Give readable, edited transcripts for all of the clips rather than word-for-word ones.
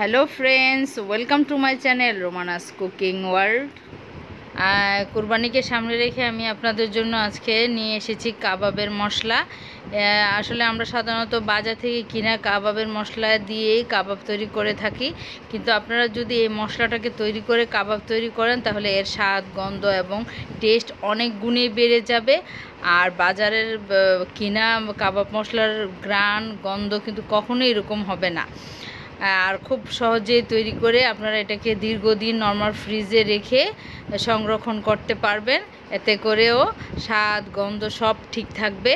Hello friends, welcome to my channel Romana's cooking world. কুরবানিকে সামনে রেখে আমি আপনাদের জন্য আজকে নিয়ে এসেছি কাবাবের মশলা। আসলে আমরা সাধারণত বাজার থেকে কিনা কাবাবের মশলা দিয়েই কাবাব তৈরি করে থাকি, কিন্তু আপনারা যদি এই মশলাটাকে তৈরি করে কাবাব তৈরি করেন তাহলে এর স্বাদ, গন্ধ এবং টেস্ট অনেক গুণে বেড়ে যাবে। আর বাজারের কিনা কাবাব মশলার ঘ্রাণ, গন্ধ কিন্তু কখনোই এরকম হবে না। আর খুব সহজেই তৈরি করে আপনারা এটাকে দীর্ঘদিন নরমাল ফ্রিজে রেখে সংরক্ষণ করতে পারবেন, এতে করেও স্বাদ, গন্ধ সব ঠিক থাকবে।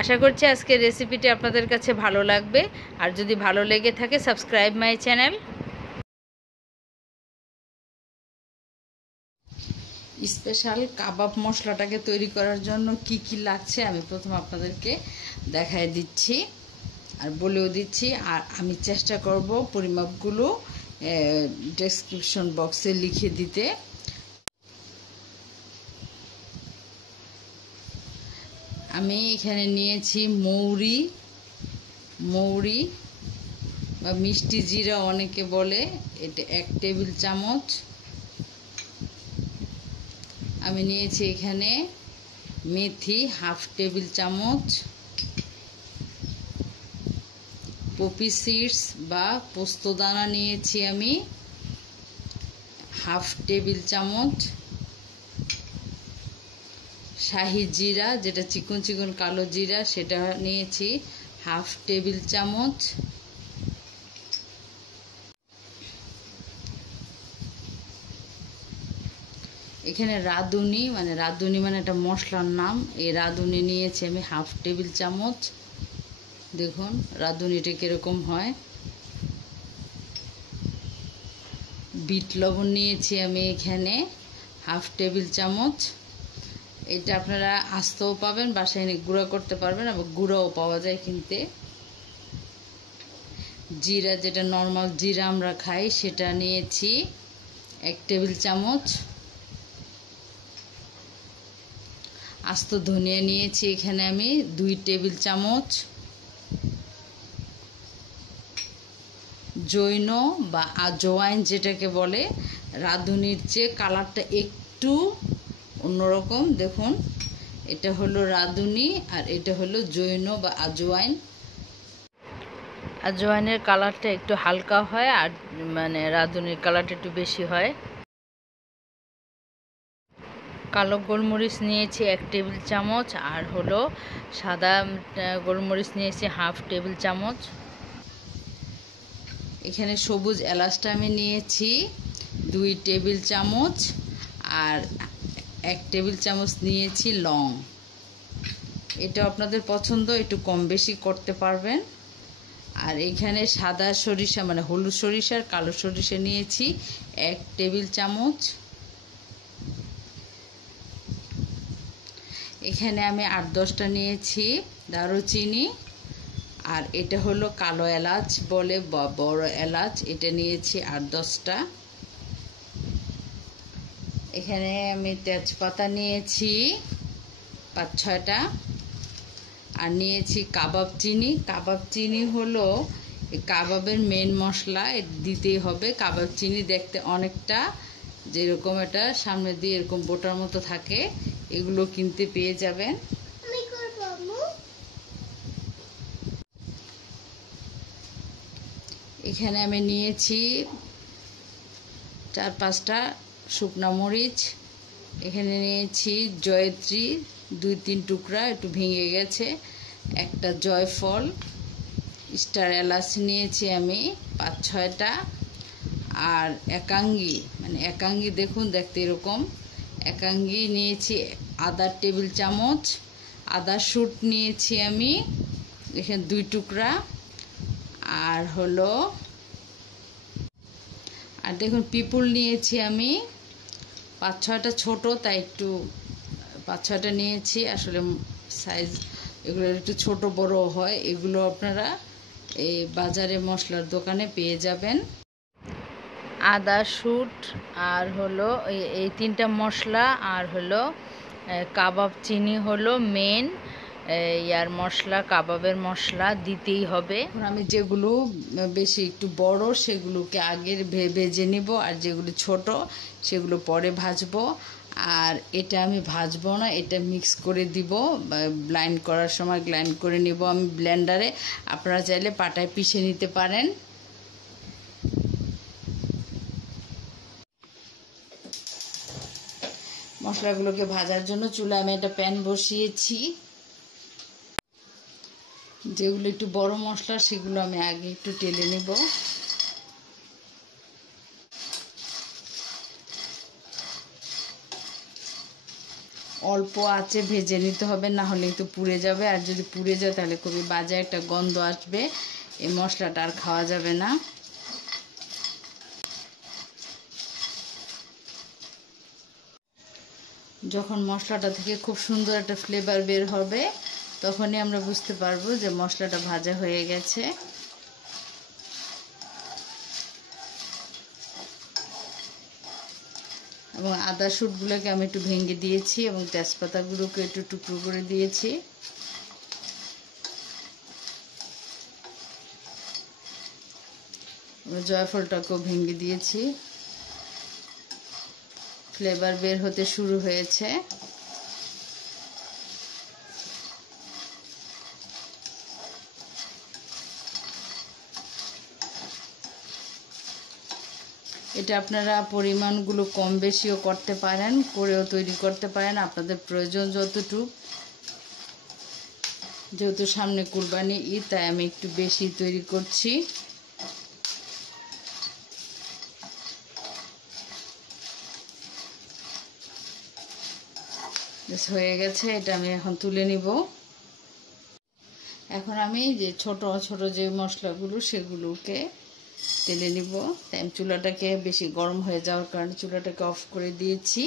আশা করছি আজকের রেসিপিটি আপনাদের কাছে ভালো লাগবে। আর যদি ভালো লেগে থাকে, সাবস্ক্রাইব মাই চ্যানেল। স্পেশাল কাবাব মশলাটাকে তৈরি করার জন্য কি কি লাগছে আমি প্রথম আপনাদেরকে দেখায় দিচ্ছি আর বলেও দিচ্ছি। আর আমি চেষ্টা করব পরিমাপগুলো ডেসক্রিপশন বক্সে লিখে দিতে। আমি এখানে নিয়েছি মৌরি বা মিষ্টি জিরা অনেকে বলে, এটা 1 টেবিল চামচ। আমি নিয়েছি এখানে মেথি 1/2 টেবিল চামচ, পপি সিডস বা পোস্তদানা নিয়েছি আমি 1/2 টেবিল চামচ, শাহি জিরা যেটা চিকন চিকন কালো জিরা সেটা নিয়েছি 1/2 টেবিল চামচ, এখানে রাঁধুনি মানে একটা মশলার নাম, এই রাঁধুনি নিয়েছি আমি 1/2 টেবিল চামচ। দেখুন রাঁধুনিটা কীরকম হয়। বিট লবণ নিয়েছি আমি এখানে 1/2 টেবিল চামচ। এটা আপনারা আস্তেও পাবেন, বাসায় এনে গুঁড়া করতে পারবেন, আবার গুঁড়াও পাওয়া যায় কিনতে। জিরা যেটা নর্মাল জিরা আমরা খাই সেটা নিয়েছি 1 টেবিল চামচ। আস্ত ধনিয়া নিয়েছি এখানে আমি 2 টেবিল চামচ। জৈন বা আজওয়াইন যেটাকে বলে, রাঁধুনির চেয়ে কালারটা একটু অন্যরকম। দেখুন এটা হলো রাঁধুনি আর এটা হলো জৈন বা আজওয়াইন। আজওয়াইনের কালারটা একটু হালকা হয় আর রাঁধুনির কালারটা একটু বেশি হয়। কালো গোলমরিচ নিয়েছি 1 টেবিল চামচ, আর হলো সাদা গোলমরিচ নিয়েছি 1/2 টেবিল চামচ। এখানে সবুজ এলাচটা আমি নিয়েছি 2 টেবিল চামচ, আর 1 টেবিল চামচ নিয়েছি লং। এটা আপনাদের পছন্দ, একটু কম বেশি করতে পারবেন। আর এখানে সাদা সরিষা হলুদ সরিষার কালো সরিষা নিয়েছি 1 টেবিল চামচ। এখানে আমি 8-10টা নিয়েছি দারুচিনি, আর এটা হলো কালো এলাচ বলে বা বড় এলাচ, এটা নিয়েছি 8-10টা। এখানে আমি তেজপাতা নিয়েছি 5-6টা, আর নিয়েছি কাবাব চিনি হলো কাবাবের মেন মশলা, দিতেই হবে। কাবাব চিনি দেখতে অনেকটা যেরকম এটা সামনে দিয়ে এরকম বোটার মতো থাকে, এগুলো কিনতে পেয়ে যাবেন। এখানে আমি নিয়েছি 4-5টা শুকনা মরিচ। এখানে নিয়েছি জয়ত্রী 2-3 টুকরা, একটু ভেঙে গেছে। একটা জয়ফল, স্টার এলাচ নিয়েছি আমি 5-6টা, আর একাঙ্গি দেখুন দেখতে এরকম। একাঙ্গি নিয়েছি আদা টেবিল চামচ। আদা শুট নিয়েছি আমি এখানে 2 টুকরা, আর দেখুন পিপুল নিয়েছি আমি 5-6টা, ছোট তাই একটু 5-6টা নিয়েছি। আসলে সাইজ এগুলো একটু ছোট বড় হয়, এগুলো আপনারা এই বাজারে মশলার দোকানে পেয়ে যাবেন। আদা শুট আর এই 3টা মশলা, আর কাবাব চিনি হলো মেন ইয়ার মশলা, কাবাবের মশলা দিতেই হবে। এখন আমি যেগুলো বেশি একটু বড় সেগুলোকে আগে ভেজে নিব, আর যেগুলো ছোট সেগুলো পরে ভাজবো। আর এটা আমি ভাজবো না, এটা মিক্স করে দিব, ব্লাইন্ড করার সময় গ্রাইন্ড করে নিব আমি ব্লেন্ডারে। আপনারা চাইলে পাটায় পিষে নিতে পারেন। মশলাগুলোকে ভাজার জন্য চুলায় আমি একটা প্যান বসিয়েছি। যেগুলো একটু বড় মশলা সেগুলো আমি আগে একটু টেলে নেব। অল্প আঁচে ভেজে নিতে হবে, না হলে একটু পুড়ে যাবে, আর যদি পুড়ে যায় তাহলে খুবই বাজে একটা গন্ধ আসবে, এই মশলাটা আর খাওয়া যাবে না। যখন মশলাটা থেকে খুব সুন্দর একটা ফ্লেভার বের হবে তখনই আমরা বুঝতে পারবো যে মশলাটা ভাজা হয়ে গেছে। এবং আদা শুটগুলোকে আমি একটু ভেঙে দিয়েছি এবং তেজপাতাগুলোকে একটু টুকরো করে দিয়েছি। জয়ফলটাকেও ভেঙে দিয়েছি। ফ্লেভার বের হতে শুরু হয়েছে। এটা আপনারা পরিমাণগুলো কম বেশিও করতে পারেন, করেও তৈরি করতে পারেন আপনাদের প্রয়োজন যতটুকু। যেহেতু সামনে কুরবানি ঈদ তাই আমি একটু বেশি তৈরি করছি। হয়ে গেছে, এটা আমি এখন তুলে নিব। এখন আমি যে ছোট ছোট যে মশলাগুলো সেগুলোকে তেলে নিব। তাই আমি চুলাটাকে বেশি গরম হয়ে যাওয়ার কারণে চুলাটাকে অফ করে দিয়েছি,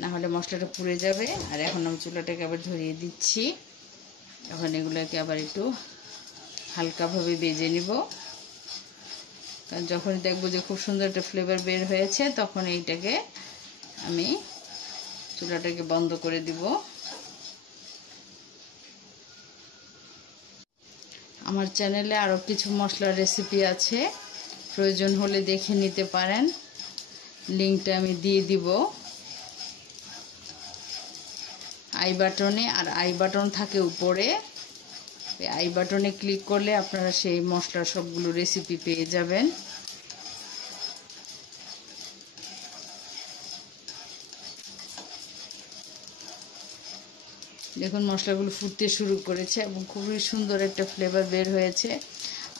না হলে মশলাটা পুড়ে যাবে। আর এখন আমি চুলাটাকে আবার ধরিয়ে দিচ্ছি। এখন এগুলোকে আবার একটু হালকাভাবে ভেজে নিব। কারণ যখনই দেখবো যে খুব সুন্দর একটা ফ্লেভার বের হয়েছে তখন এইটাকে আমি চুলাটাকে বন্ধ করে দিব। আমার চ্যানেলে আরও কিছু মশলার রেসিপি আছে, প্রয়োজন হলে দেখে নিতে পারেন, লিঙ্কটা আমি দিয়ে দিব আই বাটনে। আর আই বাটন থাকে উপরে, আই বাটনে ক্লিক করলে আপনারা সেই মশলার সবগুলো রেসিপি পেয়ে যাবেন। দেখুন মশলাগুলো ফুটতে শুরু করেছে এবং খুবই সুন্দর একটা ফ্লেভার বের হয়েছে।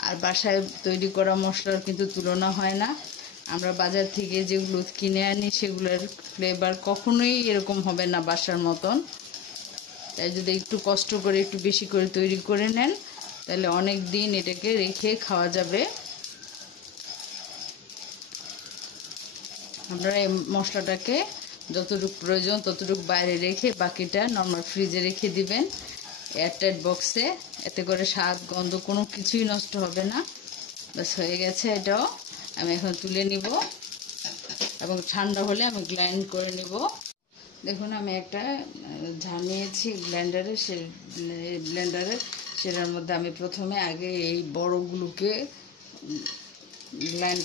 আর বাসায় তৈরি করা মশলার কিন্তু তুলনা হয় না। আমরা বাজার থেকে যেগুলো কিনে আনি সেগুলোর ফ্লেভার কখনোই এরকম হবে না বাসার মতন। তাই যদি একটু কষ্ট করে একটু বেশি করে তৈরি করে নেন তাহলে অনেক দিন এটাকে রেখে খাওয়া যাবে। আপনারা এই মশলাটাকে যতটুকু প্রয়োজন ততটুকু বাইরে রেখে বাকিটা নর্মাল ফ্রিজে রেখে দিবেন এয়ারটাইট বক্সে। এতে করে স্বাদ গন্ধ কোনো কিছুই নষ্ট হবে না। বাস হয়ে গেছে, এটাও আমি এখন তুলে নিব এবং ঠান্ডা হলে আমি গ্রাইন্ড করে নিব। দেখুন আমি একটা ঝাল নিয়েছি ব্লেন্ডারে, সেটার মধ্যে আমি প্রথমে আগে এই বড়গুলোকে গ্রাইন্ড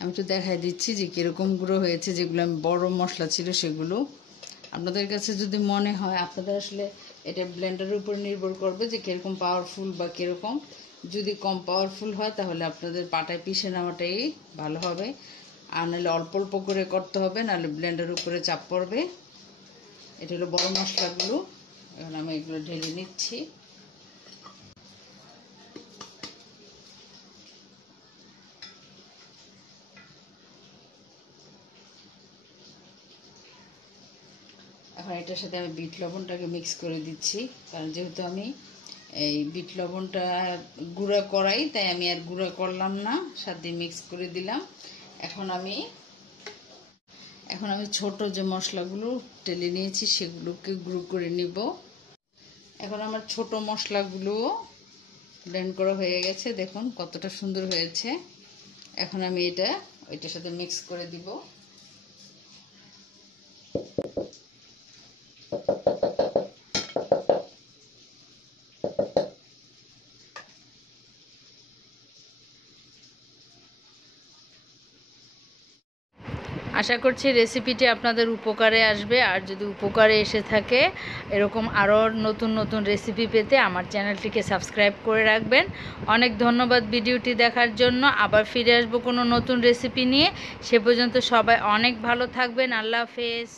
আমি তো দেখাই দিচ্ছি যে কীরকম গুঁড়ো হয়েছে। যেগুলো আমি বড় মশলা ছিল সেগুলো। আপনাদের কাছে যদি মনে হয়, আপনাদের আসলে এটা ব্লেন্ডারের উপর নির্ভর করবে যে কীরকম পাওয়ারফুল বা কীরকম। যদি কম পাওয়ারফুল হয় তাহলে আপনাদের পাটায় পিষে নেওয়াটাই ভালো হবে, আর নাহলে অল্প অল্প করে করতে হবে, নাহলে ব্লেন্ডারের উপরে চাপ পড়বে। এটা হলো বড় মশলাগুলো। এখন আমি এগুলো ঢেলে নিচ্ছি। এখন এটার সাথে আমি বিট লবণটাকে মিক্স করে দিচ্ছি, কারণ যেহেতু আমি এই বিট লবণটা গুঁড়া করাই, তাই আমি আর গুঁড়া করলাম না, সাথে মিক্স করে দিলাম। এখন আমি ছোট যে মশলাগুলো টেলে নিয়েছি সেগুলোকে গুঁড়ো করে নিব। এখন আমার ছোট মশলাগুলো ব্লেন্ড করা হয়ে গেছে, দেখুন কতটা সুন্দর হয়েছে। এখন আমি ওইটার সাথে মিক্স করে দিব। আশা করছি রেসিপিটি আপনাদের উপকারে আসবে। আর যদি উপকারে এসে থাকে, এরকম আরও নতুন নতুন রেসিপি পেতে আমার চ্যানেলটিকে সাবস্ক্রাইব করে রাখবেন। অনেক ধন্যবাদ ভিডিওটি দেখার জন্য। আবার ফিরে আসবো কোনো নতুন রেসিপি নিয়ে। সে পর্যন্ত সবাই অনেক ভালো থাকবেন। আল্লাহ হাফেজ।